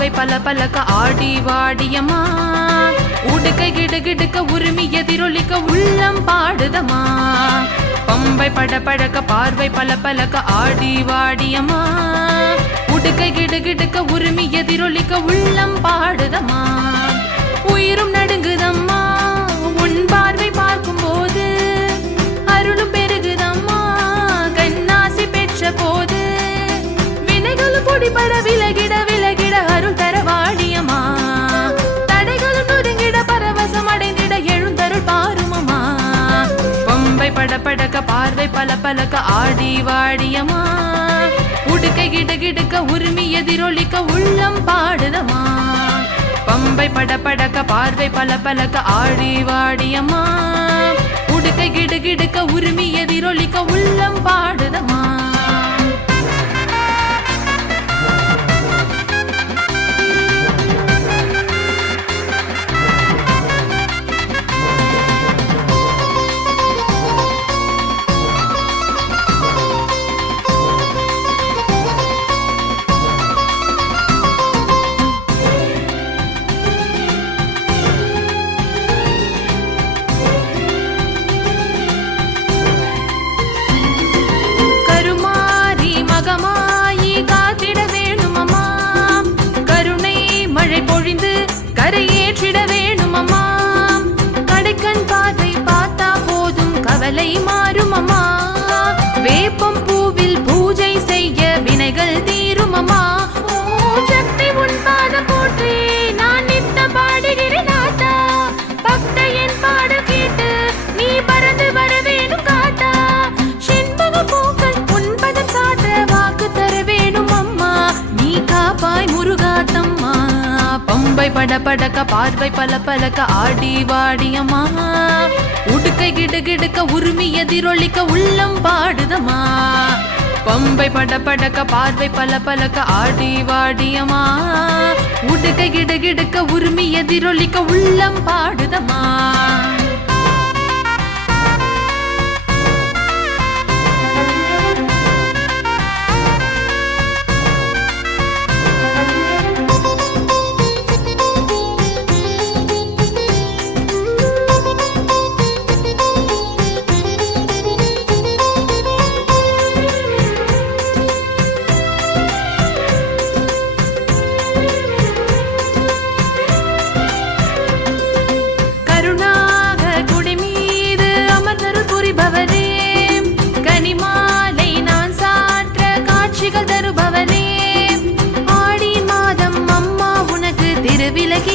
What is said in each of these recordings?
பார்வை பல பலக்க ஆடி வாடியம்மா உடுக்கை கிடுகிடுக்க உரிமை எதிரொலிக்க உள்ளம் பாடுதம்மா பம்பை பட பழக்க பார்வை பல பலக்க ஆடி வாடியம்மா உடுக்கை கிடுகிடுக்க உரிமை எதிரொலிக்க உள்ளம் பாடுதம்மா உயிரும் நடுங்குதம்மா உன் பார்வை பார்க்கும் போது அருளும் பெருகுதம்மா கண்ணாசி பெற்ற போது வினைகளும் பொடிபட விலகிட விலகிட அருள் தர வாடியம்மா தடைகளும் நொறுங்கிட பரவசம் அடைந்திட எழுந்தருள் பாருமம்மா பம்பை பட படக்க பார்வை பல பலக்க ஆடி வாடியம்மா உடுக்கை கிடுகிடுக்க உரிமை எதிரொலிக்க உள்ளம் பாடுதம்மா பம்பை பட படக்க பார்வை பல பலக்க ஆடி வாடியம்மா உடுக்கை கிடுகிடுக்க உரிமை எதிரொலிக்க உள்ளம் பாடுதம்மா கரையேற்றிட வேணும் அம்மா கடைக்கண் பார்வை பார்த்தா போதும் கவலை மாறும் அம்மா வேப்பம் பூவில் பூஜை செய்ய வினைகள் தீரும் அம்மா சக்தி உன் பாத போற்றி நான் நித்த பாடுகிறேன் ஆத்தா பக்த என் பாடல் கேட்டு நீ பறந்து வர வேணும் காத்தா செண்பக பூக்கள் உன்பதம் சாட்ட வாக்கு தர வேணும் அம்மா நீ காப்பாய் முருகாத்தம்மா பம்பை பட படக்க பார்வை பல பலக்க ஆடி வாடியம்மா உடுக்கை கிடுகிடுக்க உரிமை எதிரொலிக்க உள்ளம் பாடுதம்மா பம்பை பட படக்க பார்வை பல பலக்க ஆடி வாடியம்மா உடுக்கை கிடுகிடுக்க உரிமை எதிரொலிக்க உள்ளம் பாடுதம்மா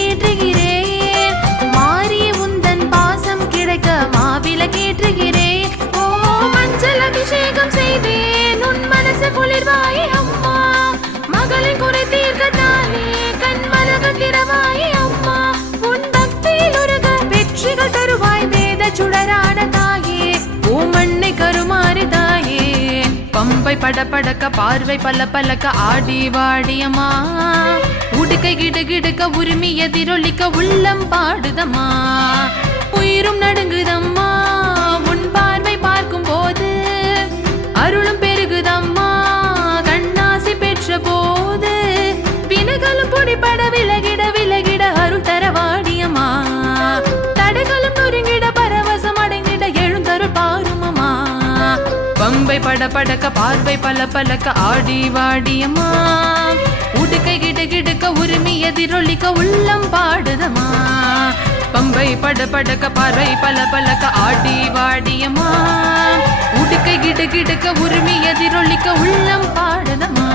விலகேற்றுகிறேன் மாறி உந்தன் பாசம் கிடைக்க மாவிலகேற்றுகிறேன் ஓ மஞ்சள் அபிஷேகம் செய்தேன் உன் மனசு குளிர்வாயே அம்மா மகளின் குறை தீர்க்கத்தானே கண் மலக திறவாயே அம்மா உன் பக்தியில் உருக வெற்றிகள் தருவாய் வேத சுடரான தாயே ஓ மண்ணை கருமாறி தாயே பம்பை பட படக்க பார்வை பல பலக்க ஆடி வாடியம்மா உடுக்கை கிடுகிடுக்க உரிமை எதிரொலிக்க உள்ளம் பாடுதம்மா உயிரும் நடுங்குதம்மா உன் பார்வை பார்க்கும் போது அருளும் பெருகுதம்மா கண்ணாசி பெற்ற போது வினைகளும் பொடிபட விலகிட விலகிட அருள் தர வாடியம்மா தடைகளும் நொறுங்கிட பரவசம் அடைந்திட எழுந்தருள் பாருமம்மா பம்பை பட படக்க பார்வை பல பலக்க ஆடி வாடியம்மா உடுக்கை கிடுகிடுக்க உரிமை எதிரொலிக்க உள்ளம் பாடுதம்மா பம்பை பட படக்க பார்வை பல பலக்க ஆடி வாடியம்மா உடுக்கை கிடுகிடுக்க உரிமை எதிரொலிக்க உள்ளம் பாடுதம்மா